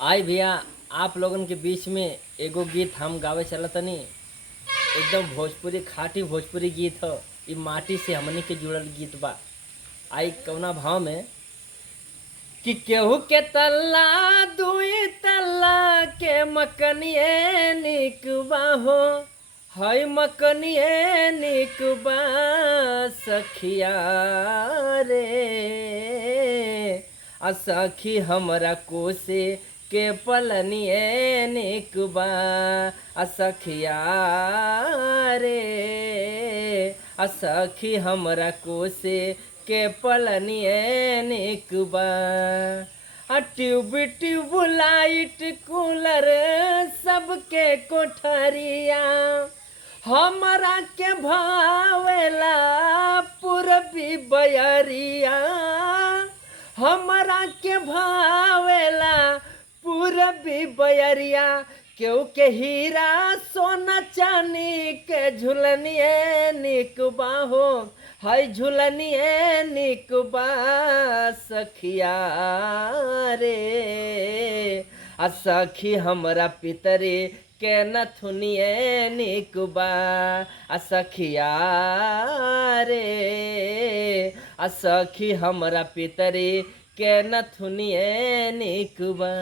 आई भैया आप लोगन के बीच में एगो गीत हम गावे चलतनी। एकदम भोजपुरी खाटी भोजपुरी गीत ह। इ माटी से हमनी के जुड़ल गीत बा। आई कौना भाव में कि केहू के तल्ला दुई तल्ला के मकनिए निक बा हो। हई मकनिए निक बा सखिया रे। आ सखी हमरा कोसे के पलनिए निक बा। आ सखिया रे। आ सखी हमरा कोसे के पलनिए निक बा। आ ट्यूब लाइट कूलर सबके कोठरिया हमरा के भावेला पूरबी बयरिया। हमरा के भावेला पूरबी बयरिया। केहू के हीरा सोना चानी के झुलनिए निक बा हो। हई झुलनिए निक बा सखिया रे। आ सखी हमरा पितरे के नथुनिए निक बा। आ सखिया रे। आ सखी हमरा पितरे के नथुनिए निक बा।